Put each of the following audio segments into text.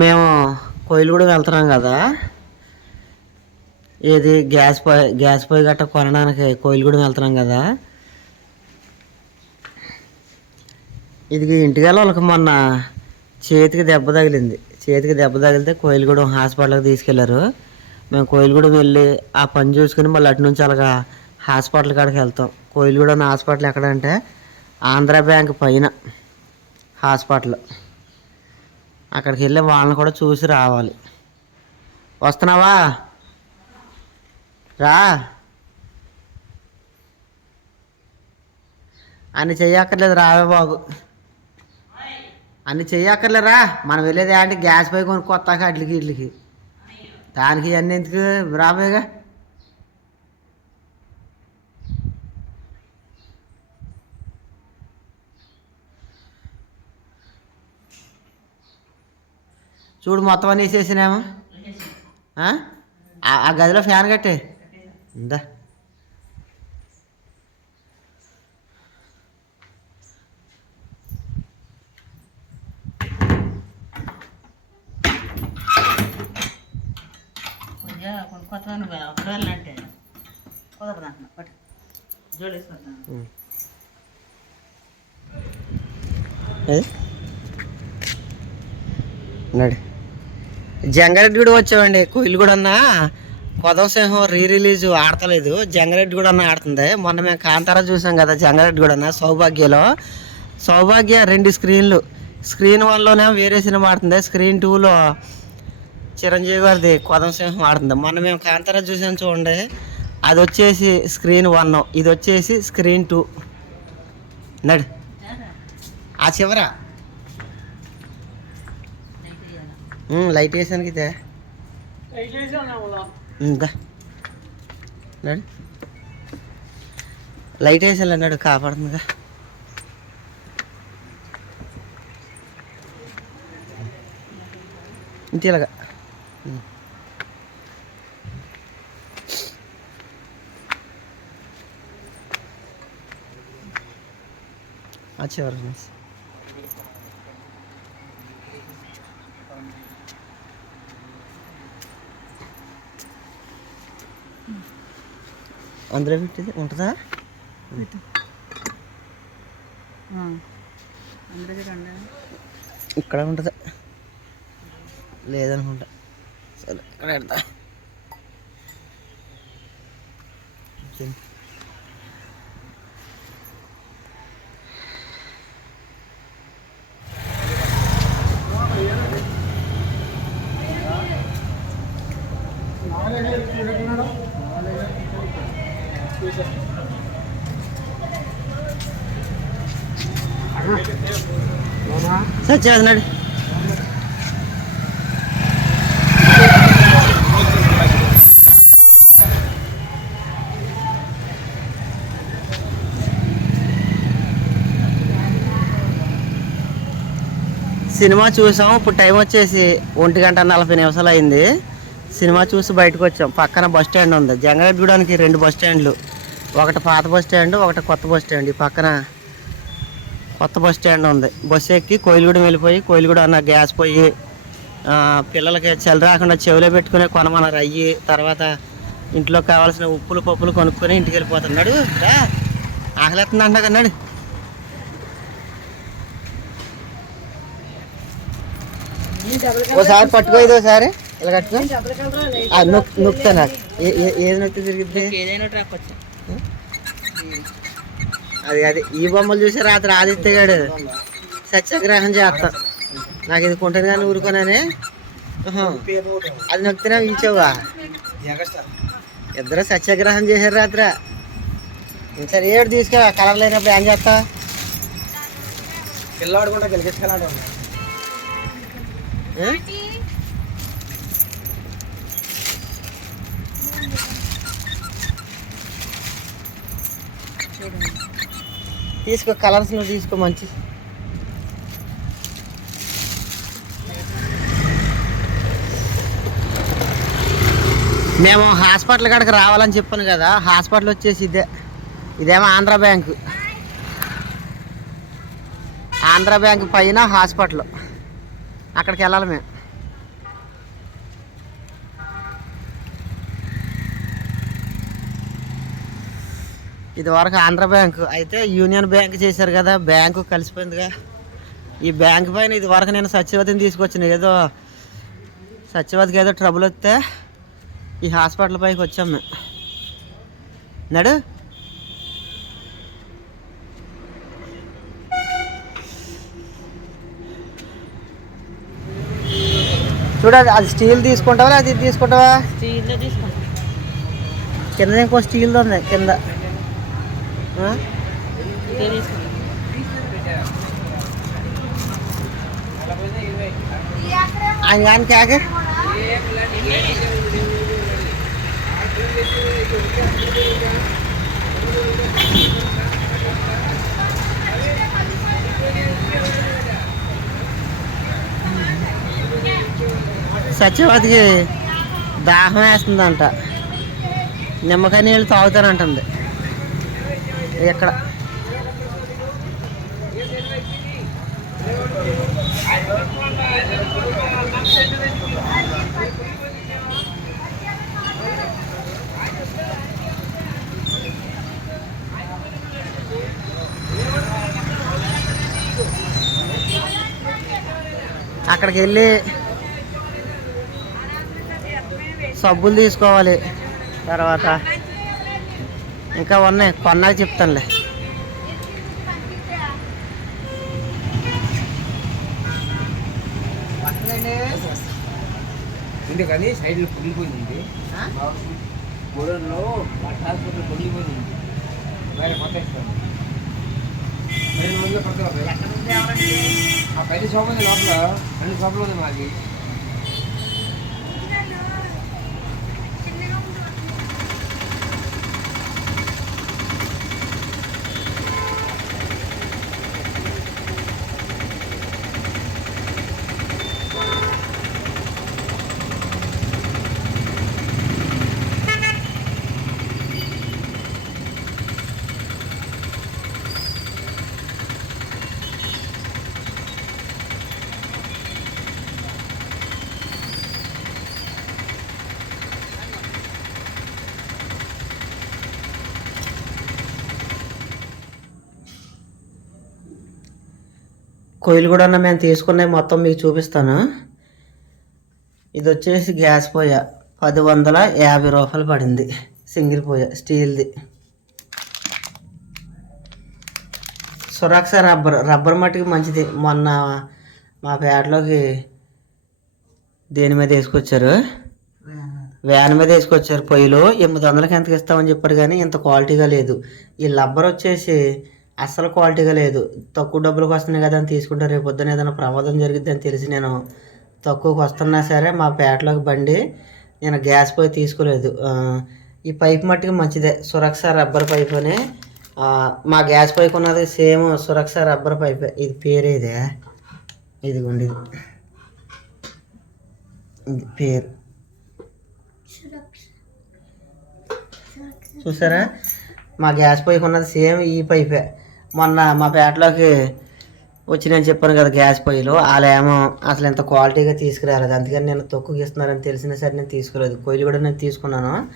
మేము కోయిలగూడ వెళ్తున్నాం కదా. ఏది గ్యాస్ పొయ్యి గ్యాస్ పొయ్యి గట్ట కొనడానికి కోయిలగూడ వెళ్తున్నాం కదా. ఇది ఇంటికెళ్ళ వాళ్ళకి మొన్న చేతికి దెబ్బ తగిలింది. చేతికి దెబ్బ తగిలితే కోయిలగూడెం హాస్పిటల్కి తీసుకెళ్ళారు. మేము కోయిలగూడెం వెళ్ళి ఆ పని చూసుకుని మళ్ళీ అటు నుంచి అలాగా హాస్పిటల్ కాడికి వెళ్తాం. కోయిలగూడెం హాస్పిటల్ ఎక్కడంటే ఆంధ్ర బ్యాంక్ పైన హాస్పిటల్. అక్కడికి వెళ్ళి వాళ్ళని కూడా చూసి రావాలి. వస్తున్నావా? రా. అన్ని చెయ్యక్కర్లేదు రావే బాబు. అన్ని చెయ్యక్కర్లేరా మనం వెళ్ళేది అంటే గ్యాస్ పై కొనుక్కొత్తాక అట్లకి ఇట్లకి దానికి అన్నీ ఎందుకు? రాబోయేగా? చూడు మొత్తం అన్నీ వేసేసినాము. ఆ? గదిలో ఫ్యాన్ కట్టే. ఇందా? నడి. జంగారెడ్డి కూడా వచ్చామండి. కోయిలు కూడా అన్నా. కొదవ సింహం రీ రిలీజ్ ఆడతలేదు. జంగారెడ్డి కూడా అన్న ఆడుతుంది. మొన్న మేము కాంతారా చూసాం కదా జంగారెడ్డి కూడా అన్న సౌభాగ్యలో. సౌభాగ్య రెండు స్క్రీన్లు స్క్రీన్ వన్లోనే వేరే సినిమా ఆడుతుంది. స్క్రీన్ టూలో చిరంజీవి గారిది కొదం సింహం ఆడుతుంది. మొన్న మేము కాంతారా చూసాం చూడండి. అది వచ్చేసి స్క్రీన్ వన్ ఇది వచ్చేసి స్క్రీన్ టూ నడు. ఆ చివర. లైట్ వేసానికి ఇదే ఇందా నడు. లైట్ వేసాను అన్నాడు కాపాడుతుందిగా. ఇంటి ఇలాగా. ఆ చివరి అందులో పెట్టేది? ఉంటుందా? ఇక్కడ ఉంటుంది? లేదనుకుంటా. సరే ఇక్కడ పెడతా సరే. వచ్చేస్తున్నాడు సినిమా చూసాం ఇప్పుడు టైం వచ్చేసి ఒంటి గంట నలభై నిమిషాలు అయింది. సినిమా చూసి బయటకు వచ్చాం. పక్కన బస్ స్టాండ్ ఉంది. జంగారెడ్డిగూడానికి రెండు బస్ స్టాండ్లు. ఒకటి పాత బస్ స్టాండ్ ఒకటి కొత్త బస్ స్టాండ్. ఈ పక్కన కొత్త బస్ స్టాండ్ ఉంది. బస్సు ఎక్కి కోయిలగూడెం వెళ్ళిపోయి కోయిలగూడ అన్న గ్యాస్ పోయి పిల్లలకి చలి రాకుండా చెవిలో పెట్టుకుని కొనమన్నారు అయ్యి తర్వాత ఇంట్లో కావాల్సిన ఉప్పులు పప్పులు కొనుక్కొని ఇంటికి వెళ్ళిపోతున్నాడు ఆకలిస్తుంది అంట కన్నాడు ఓసారి పట్టుకో ఇది ఒకసారి ఇలా కట్టుకో. ఆ, నొక్ నొక్కుతా నాకు. ఏ- ఏ- ఏది నొక్కి తిరిగిద్ది? ఏదైనా ట్రాక్ వచ్చా. అది అది ఈ బొమ్మలు చూసి రాత్రి ఆదిత్య గాడు సత్యాగ్రహం చేస్తా. నాకు ఇది కొంటుంది కానీ ఊరుకోనని. అది నొక్కితేనే ఇచ్చావా ఇద్దరు సత్యాగ్రహం చేశారు రాత్రి. సరే ఏడు తీసుకురా కలర్ లేనప్పుడు ఏం చేస్తా? పిల్లాడు కూడా గెలిగించుకెళ్ళాడు తీసుకో కలర్స్ నువ్వు తీసుకో మంచి. మేము హాస్పిటల్ కాడికి రావాలని చెప్పాను కదా హాస్పిటల్ వచ్చేసి ఇదే. ఇదేమో ఆంధ్ర బ్యాంకు. ఆంధ్ర బ్యాంక్ పైన హాస్పిటల్. అక్కడికి వెళ్ళాలి మేము. ఇది వరకు ఆంధ్ర బ్యాంకు అయితే యూనియన్ బ్యాంక్ చేశారు కదా బ్యాంకు కలిసిపోయిందిగా. ఈ బ్యాంక్ పైన ఇది వరకు నేను సత్యవతిని తీసుకొచ్చిన ఏదో సత్యవతికి ఏదో ట్రబుల్ వస్తే ఈ హాస్పిటల్ పైకి వచ్చాం మేము. నడు. చూడాలి అది స్టీల్ తీసుకుంటావా అది తీసుకుంటావా? తీసుకుంటాం. కింద ఇంకో స్టీల్ ఉంది కింద. ఆయన కానీ కేక? సత్యవతికి దాహం వేస్తుందంట. నిమ్మకాయ నీళ్ళు తాగుతానంటుంది. ఎక్కడ? అక్కడికి వెళ్ళి సబ్బులు తీసుకోవాలి తర్వాత. ఇంకా ఉన్నాయి. కొన్నాక చెప్తానులే. ఉంది కానీ సైడ్లో వేరే కొత్త ఇస్తాను రెండు మందిలో కొత్త ఆ పది షాప్ ఉంది లోపల. రెండు షాపులు ఉంది మాది. కొయ్యలు కూడా మేము తీసుకున్నవి మొత్తం మీకు చూపిస్తాను. ఇది వచ్చేసి గ్యాస్ పొయ్య. పది వందల యాభై రూపాయలు పడింది. సింగిల్ పొయ్య స్టీల్ది. సురక్ష రబ్బర్ రబ్బర్ మట్టికి మంచిది. మొన్న మా పేటలోకి దేని మీద వేసుకొచ్చారు? వ్యాన్ మీద వేసుకొచ్చారు. పొయ్యిలో ఎనిమిది వందలకి ఎంతకి ఇస్తామని చెప్పాడు కానీ ఇంత క్వాలిటీగా లేదు. ఈ రబ్బర్ వచ్చేసి అస్సలు క్వాలిటీగా లేదు. తక్కువ డబ్బులకు వస్తున్నాయి కదా అని తీసుకుంటే రేపు పొద్దున ఏదైనా ప్రమాదం జరిగిద్ది అని తెలిసి నేను తక్కువకి వస్తున్నా సరే మా పేటలోకి బండి నేను గ్యాస్ పొయ్యి తీసుకోలేదు. ఈ పైప్ మట్టికి మంచిదే. సురక్ష రబ్బర్ పైప్ అని. మా గ్యాస్ పైప్ ఉన్నది సేమ్ సురక్ష రబ్బర్ పైప్. ఇది పేరే ఇదే. ఇదిగోండి ఇది. ఇది పేరు. చూసారా? మా గ్యాస్ పైప్ ఉన్నది సేమ్ ఈ పైపే. మొన్న మా పేటలోకి వచ్చి నేను చెప్పాను కదా గ్యాస్ పొయ్యిలు. వాళ్ళేమో అసలు ఎంత క్వాలిటీగా తీసుకురాలేదు. అందుకని నేను తక్కువ ఇస్తున్నారని తెలిసినా సరే నేను తీసుకోలేదు. కొయ్యలు కూడా నేను తీసుకున్నాను.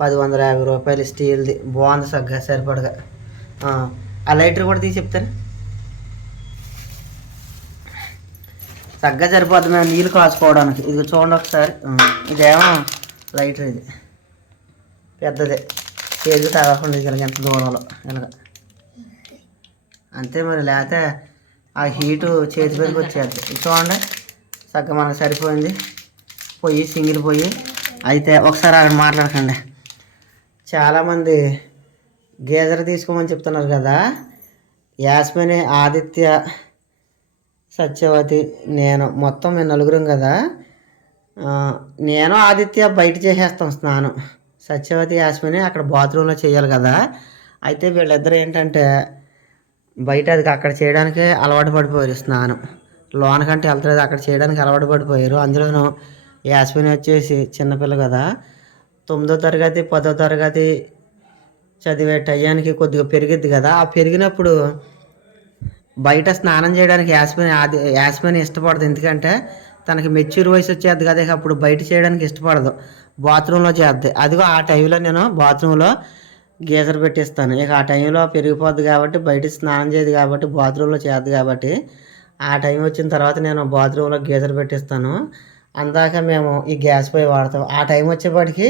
పది వందల యాభై రూపాయలు స్టీల్ది. బాగుంది సగ్గా సరిపడగా. ఆ, లైటర్ కూడా తీసి చెప్తాను. సగ్గా సరిపోద్ది మేము నీళ్ళు కాచుకోవడానికి. ఇది చూడండి ఒకసారి. ఇదేమో లైటర్ ఇది. పెద్దదే. చేతికి తగలకుండా ఇలాగ ఎంత దూరంలో. ఇలాగ. అంతే మరి లేకపోతే ఆ హీటు చేతి మీదకి వచ్చేది. చూడండి చక్కగా మనకు సరిపోయింది. పొయ్యి సింగిల్ పొయ్యి అయితే ఒకసారి అక్కడ మాట్లాడకండి. చాలామంది గేజర్ తీసుకోమని చెప్తున్నారు కదా. యాస్మిని ఆదిత్య సత్యవతి నేను మొత్తం మేము నలుగురం కదా. నేను ఆదిత్య బయట చేసేస్తాం స్నానం. సత్యవతి యాస్మిని అక్కడ బాత్రూంలో చేయాలి కదా. అయితే వీళ్ళిద్దరు ఏంటంటే బయట అది అక్కడ చేయడానికి అలవాటు పడిపోయారు స్నానం. లోన కంటే వెళ్తలేదు అక్కడ చేయడానికి అలవాటు పడిపోయారు. అందులోనూ యాస్మిని వచ్చేసి చిన్నపిల్ల కదా తొమ్మిదో తరగతి పదో తరగతి చదివే టయానికి కొద్దిగా పెరిగిద్ది కదా. ఆ పెరిగినప్పుడు బయట స్నానం చేయడానికి యాస్మిన్ అది యాస్మిన్ ఇష్టపడదు. ఎందుకంటే తనకి మెచ్యూర్ వయసు వచ్చేది కదా ఇక అప్పుడు బయట చేయడానికి ఇష్టపడదు. బాత్రూంలో చేద్ది. అదిగో ఆ టైంలో నేను బాత్రూంలో గీజర్ పెట్టిస్తాను. ఇక ఆ టైంలో పెరిగిపోద్ది కాబట్టి బయట స్నానం చేయదు కాబట్టి బాత్రూంలో చేద్ది కాబట్టి ఆ టైం వచ్చిన తర్వాత నేను బాత్రూంలో గీజర్ పెట్టిస్తాను. అందాక మేము ఈ గ్యాస్ పొయ్యి వాడతాం. ఆ టైం వచ్చేప్పటికి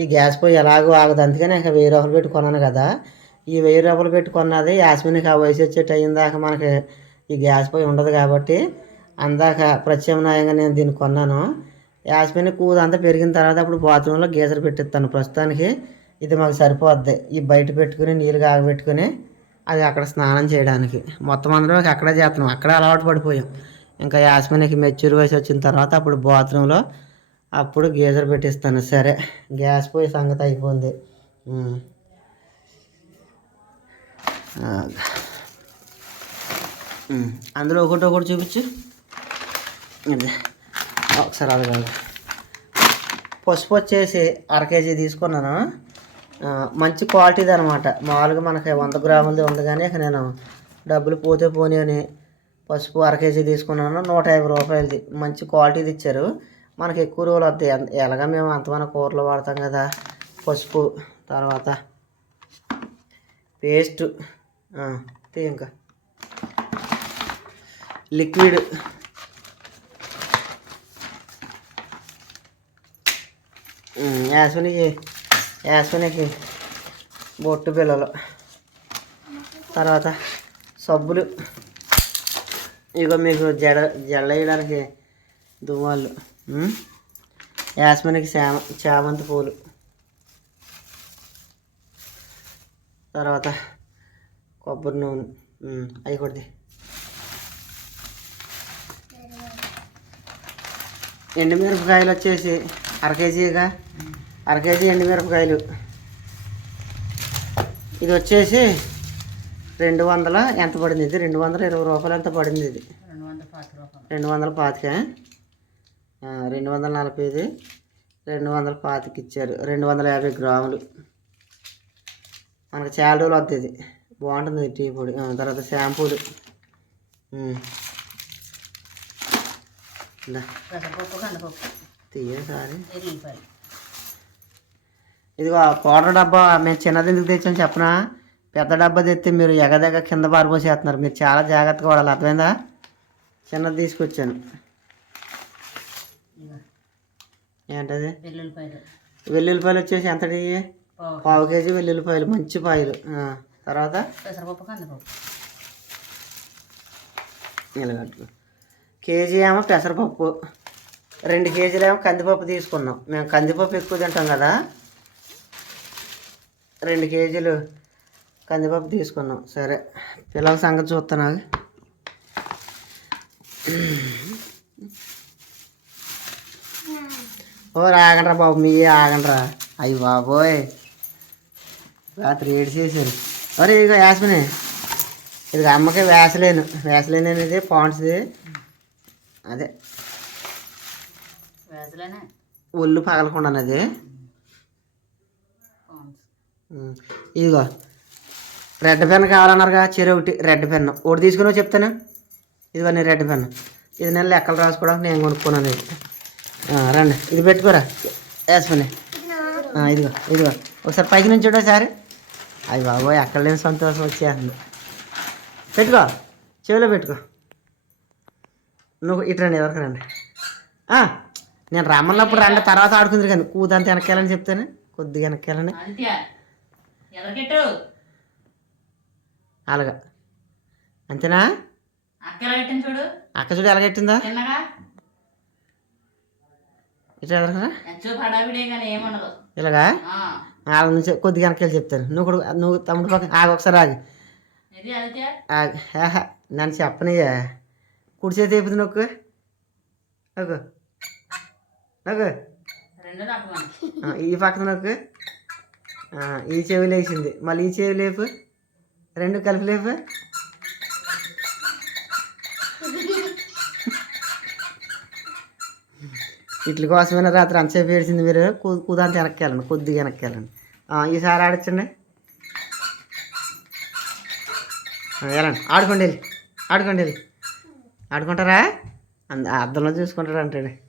ఈ గ్యాస్ పొయ్యి ఎలాగో ఆగదు. అందుకని ఇక వెయ్యి రూపాయలు పెట్టి కొన్నాను కదా. ఈ వెయ్యి రూపాయలు పెట్టి కొన్నది యాస్మిన్కి ఆ వయసు వచ్చే టైం దాకా మనకి ఈ గ్యాస్ పొయ్యి ఉండదు కాబట్టి అందాక ప్రత్యామ్నాయంగా నేను దీన్ని కొన్నాను. యాస్మిన్ కూద అంతా పెరిగిన తర్వాత అప్పుడు బాత్రూంలో గీజర్ పెట్టిస్తాను ప్రస్తుతానికి. ఇది మాకు సరిపోద్ది. ఈ బయట పెట్టుకుని నీళ్ళు కాగబెట్టుకుని అది అక్కడ స్నానం చేయడానికి. మొత్తం అందరం అక్కడే చేస్తున్నాం. అక్కడే అలవాటు పడిపోయాం. ఇంకా యాస్మిన్కి మెచ్యూర్ వయసు వచ్చిన తర్వాత అప్పుడు బాత్రూంలో అప్పుడు గీజర్ పెట్టిస్తాను. సరే గ్యాస్ పోయి సంగతి అయిపోయింది. అందులో ఒకటి ఒకటి చూపించు. ఒకసారి అది కాదు పసుపు వచ్చేసి అర కేజీ తీసుకున్నాను. మంచి క్వాలిటీది అనమాట మామూలుగా మనకి వంద గ్రాములది ఉంది కానీ ఇక నేను డబ్బులు పోతే పోనీ అని పసుపు అర కేజీ తీసుకున్నాను నూట యాభై రూపాయలది. మంచి క్వాలిటీది ఇచ్చారు. మనకి ఎక్కువ రోజులు వస్తాయి ఎలాగా మేము అంతమైన కూరలు వాడతాం కదా పసుపు తర్వాత పేస్ట్ ఇంకా. లిక్విడ్. యాసనికి యాసనికి బొట్టు పిల్లలు. తర్వాత సబ్బులు. ఇక మీకు జడ జడ వేయడానికి దువ్వాళ్ళు. ఉమ్. చేమ చామంతి పూలు. తర్వాత కొబ్బరి నూనె. ఉమ్, అవి కొద్ది ఎండుమిరపకాయలు వచ్చేసి అర కేజీగా అర కేజీ ఎండుమిరపకాయలు. ఇది వచ్చేసి రెండు వందల ఎంత పడింది ఇది? రెండు వందల ఇరవై రూపాయలు ఎంత పడింది ఇది? రెండు వందల పాతిక రెండు వందల నలభై ఇది. రెండు వందల పాతిక ఇచ్చారు. రెండు వందల యాభై గ్రాములు. మనకు చాలా రోజులు వస్తుంది బాగుంటుంది టీ పొడి. తర్వాత షాంపూలు. తీయ సారి. ఇదిగో పౌడర్ డబ్బా మేము చిన్నది ఎందుకు తెచ్చాను చెప్పనా? పెద్ద డబ్బా తెస్తే మీరు ఎగదెగ కింద పారిపోసేస్తున్నారు. మీరు చాలా జాగ్రత్తగా వాడాలి అర్థమైందా? చిన్నది తీసుకొచ్చాను. ఏంటది? వెల్లుల్లిపాయలు. వెల్లుల్లిపాయలు వచ్చేసి ఎంతటి? పావు కేజీ వెల్లుల్లిపాయలు. మంచి పాయలు. తర్వాత? పెసరపప్పు కందిపప్పు. నిలగట్టు కేజీ ఏమో పెసరపప్పు. రెండు కేజీలు ఏమో కందిపప్పు తీసుకున్నాం. మేము కందిపప్పు ఎక్కువ తింటాం కదా. రెండు కేజీలు కందిపప్పు తీసుకున్నాం. సరే పిల్లల సంగతి చూస్తాను ఆగు. ఓ ఆగండ్రా బాబు మీ ఆగండ్రా. అయ్యి బాబోయ్. రాత్రి ఏడు చేశారు అరే ఇదిగో యాస్మిని. ఇది అమ్మకి వేసలేను. వేసలేను అనేది పాండ్స్ది అదే. వేసలేనే. ఒళ్ళు పగలకుండా అది. ఇదిగో రెడ్ పెన్ కావాలన్నారుగా చెరు ఒకటి రెడ్ పెన్. ఒకటి తీసుకుని చెప్తాను. ఇదిగో నేను రెడ్ పెన్. ఇది నేను లెక్కలు రాసుకోవడానికి నేను కొనుక్కున్నాను ఇది. రండి. ఇది పెట్టుకోరా. వేసుకుని ఇదిగో ఇదిగో. ఒకసారి పైకి నుంచి ఒకసారి. అయ్యి బాబోయ్ ఎక్కడ లేని సంతోషం వచ్చేస్తుంది. పెట్టుకో. చెవిలో పెట్టుకో. నువ్వు ఇటు రండి ఎవరికి రండి. నేను రమ్మన్నప్పుడు రండి తర్వాత ఆడుకుందరు కానీ కూతంత వెనక్కేళ్ళని చెప్తాను. కొద్దిగా వెనక్కేళ్ళని ఎదరకెట్టు అలాగా. అంతేనా? అక్క ఎలా పెట్టింది చూడు. అక్క చూడు ఎలాగెట్టిందా చిన్నగా ఇట్లా ఎదరకరా ఎంచో హడావిడే కానీ ఏముండదు. ఇలాగా? వాళ్ళ నుంచి కొద్దిగా వెనక్కి చెప్తాను నువ్వు కూడా నువ్వు తమ్ముడు పక్కన ఆగి ఒకసారి ఆగి. నన్ను చెప్పనయ్యా కుడి చేతి అయిపోతుంది నొక్కు. నొక్కు. నొక్కు. ఈ పక్కన నొక్కు. ఈ చెవి లేచింది. మళ్ళీ ఈ చెవి లేపు. రెండు కలిపి లేపు. ఇట్ల కోసమైనా రాత్రి అంతసేపు ఏడిచింది మీరు. కూ- కూదంత వెనక్కి వెళ్ళండి కొద్దిగా వెనక్కి వెళ్ళండి ఈసారి ఆడించండి వెళ్ళండి. ఆడుకోండి వెళ్ళి. ఆడుకోండి వెళ్ళి. ఆడుకుంటారా? అంద అర్థంలో చూసుకుంటారా అంటాడు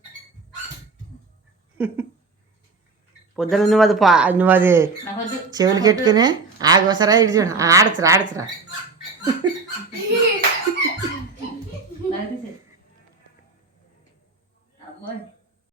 పొద్దున నువ్వు అది పా నువ్వు అది చెవులు పెట్టుకుని ఆగి వస్తారా ఇటు చూడు. ఆడచ్చురా ఆడచ్చురా.